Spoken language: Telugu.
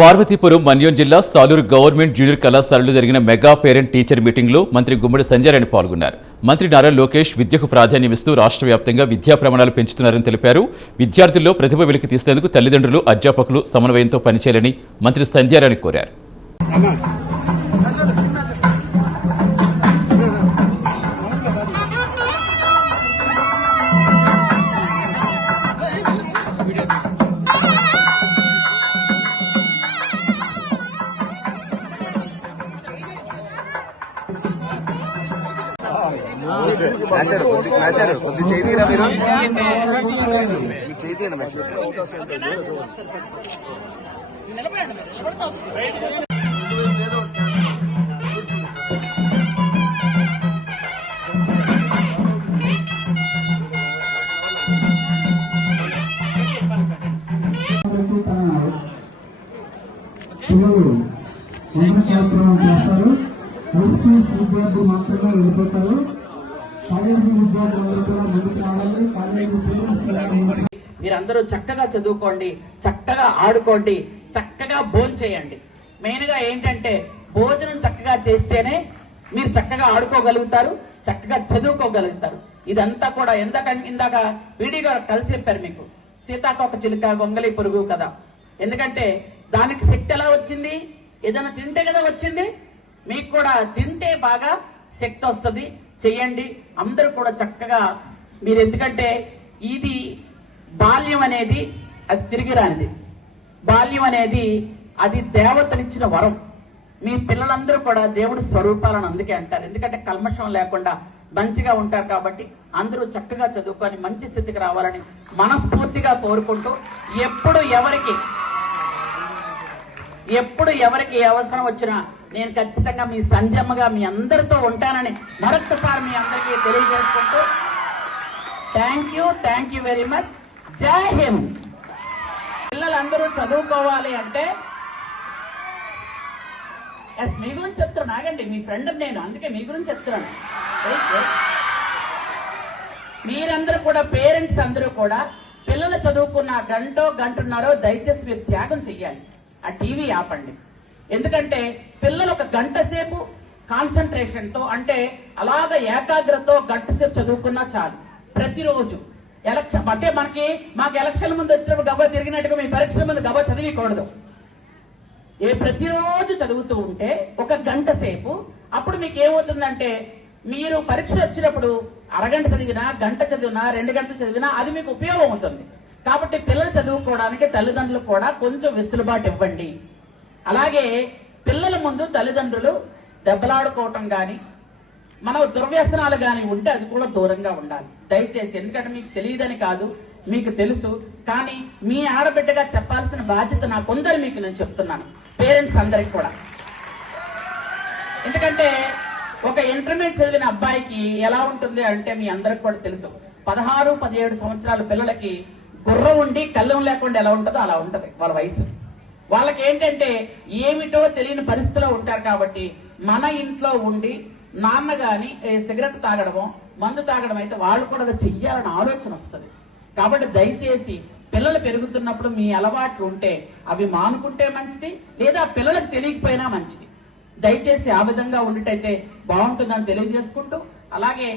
పార్వతీపురం మన్యం జిల్లా సాలూరు గవర్నమెంట్ జూనియర్ కళాశాలలో జరిగిన మెగా పేరెంట్ టీచర్ మీటింగ్లో మంత్రి గుమ్మడి సంజయరాణి పాల్గొన్నారు. మంత్రి నారా లోకేష్ విద్యకు ప్రాధాన్యమిస్తూ రాష్ట్ర వ్యాప్తంగా విద్యా ప్రమాణాలు పెంచుతున్నారని తెలిపారు. విద్యార్థుల్లో ప్రతిభ వెలికి తీసేందుకు తల్లిదండ్రులు అధ్యాపకులు సమన్వయంతో పనిచేయాలని మంత్రి సంజయరాణి కోరారు. మేషారు కొద్ది మేషారు కొద్ది చేతిరా మీరు మేషారు పిల్లలు చేస్తారు హై స్కూల్ విద్యార్థులు మాత్రమే వెళ్ళిపోతారు కాలేజీ విద్యార్థులందరూ కూడా ముందుకు రావాలి కాలేజీ మీరందరూ చక్కగా చదువుకోండి చక్కగా ఆడుకోండి చక్కగా భోజనం చేయండి. మెయిన్గా ఏంటంటే భోజనం చక్కగా చేస్తేనే మీరు చక్కగా ఆడుకోగలుగుతారు చక్కగా చదువుకోగలుగుతారు. ఇదంతా కూడా ఎందాక ఇందాక వీడి గారు కలిసి చెప్పారు మీకు. సీతాకోక చిలుక గొంగలి పురుగు కదా ఎందుకంటే దానికి శక్తి ఎలా వచ్చింది? ఏదైనా తింటే కదా వచ్చింది? మీకు కూడా తింటే బాగా శక్తి వస్తుంది. చేయండి. అందరూ కూడా చక్కగా మీరు ఎందుకంటే ఇది బాల్యం అనేది అది తిరిగి రానిది. బాల్యం అనేది అది దేవతనిచ్చిన వరం. మీ పిల్లలందరూ కూడా దేవుడి స్వరూపాలను అందుకే అంటారు. ఎందుకంటే కల్మషం లేకుండా మంచిగా ఉంటారు కాబట్టి అందరూ చక్కగా చదువుకొని మంచి స్థితికి రావాలని మనస్ఫూర్తిగా కోరుకుంటూ ఎప్పుడు ఎవరికి ఎప్పుడు ఎవరికి ఏ అవసరం వచ్చినా నేను ఖచ్చితంగా మీ సంజమ్మగా మీ అందరితో ఉంటానని మరొక్కసారి మీ అందరికీ తెలియజేసుకుంటూ thank you thank you very much Jai Hind. పిల్లలందరూ చదువుకోవాలి అంటే ఎస్ మీ గురించి చెప్తున్నాను ఆగండి మీ ఫ్రెండ్ నేను అందుకే మీ గురించి చెప్తున్నాను. మీరందరూ కూడా పేరెంట్స్ అందరూ కూడా పిల్లలు చదువుకున్న గంటో గంటన్నారో దయచేసి మీరు త్యాగం చెయ్యాలి. ఆ టీవీ ఆపండి ఎందుకంటే పిల్లలు ఒక గంట సేపు కాన్సన్ట్రేషన్తో అంటే అలాగ ఏకాగ్రతతో గంట సేపు చదువుకున్నా చాలు. ప్రతిరోజు. ఎలక్షన్ అంటే మనకి మాకు ఎలక్షన్ ముందు వచ్చినప్పుడు గబా తిరిగినట్టుగా మీ పరీక్షల ముందు గబా చదివికూడదు. ఏ ప్రతిరోజు చదువుతూ ఉంటే ఒక గంట సేపు అప్పుడు మీకు ఏమవుతుందంటే మీరు పరీక్షలు వచ్చినప్పుడు అరగంట చదివినా గంట చదివినా రెండు గంటలు చదివినా అది మీకు ఉపయోగం అవుతుంది. కాబట్టి పిల్లలు చదువుకోవడానికి తల్లిదండ్రులు కూడా కొంచెం వెసులుబాటు ఇవ్వండి. అలాగే పిల్లల ముందు తల్లిదండ్రులు దెబ్బలాడుకోవటం కానీ మన దుర్వ్యసనాలు కానీ ఉంటే అది కూడా దూరంగా ఉండాలి. దయచేసి ఎందుకంటే మీకు తెలియదని కాదు మీకు తెలుసు కానీ మీ ఆడబిడ్డగా చెప్పాల్సిన బాధ్యత నాకుందని మీకు నేను చెప్తున్నాను. పేరెంట్స్ అందరికి కూడా. ఎందుకంటే ఒక ఇంటర్మీడియట్ చదివిన అబ్బాయికి ఎలా ఉంటుంది అంటే మీ అందరికి కూడా తెలుసు. పదహారు పదిహేడు సంవత్సరాల పిల్లలకి గుర్రం ఉండి కళ్ళం లేకుండా ఎలా ఉంటుందో అలా ఉంటుంది వాళ్ళ వయసు. వాళ్ళకి ఏంటంటే ఏమిటో తెలియని పరిస్థితిలో ఉంటారు కాబట్టి మన ఇంట్లో ఉండి నాన్న గాని సిగరెట్ తాగడమో మందు తాగడం అయితే వాళ్ళు కూడా అది చెయ్యాలని ఆలోచన వస్తుంది. కాబట్టి దయచేసి పిల్లలు పెరుగుతున్నప్పుడు మీ అలవాట్లు ఉంటే అవి మానుకుంటే మంచిది లేదా పిల్లలకు తెలియకపోయినా మంచిది. దయచేసి ఆ విధంగా ఉండేటైతే బాగుంటుందని తెలియజేసుకుంటూ అలాగే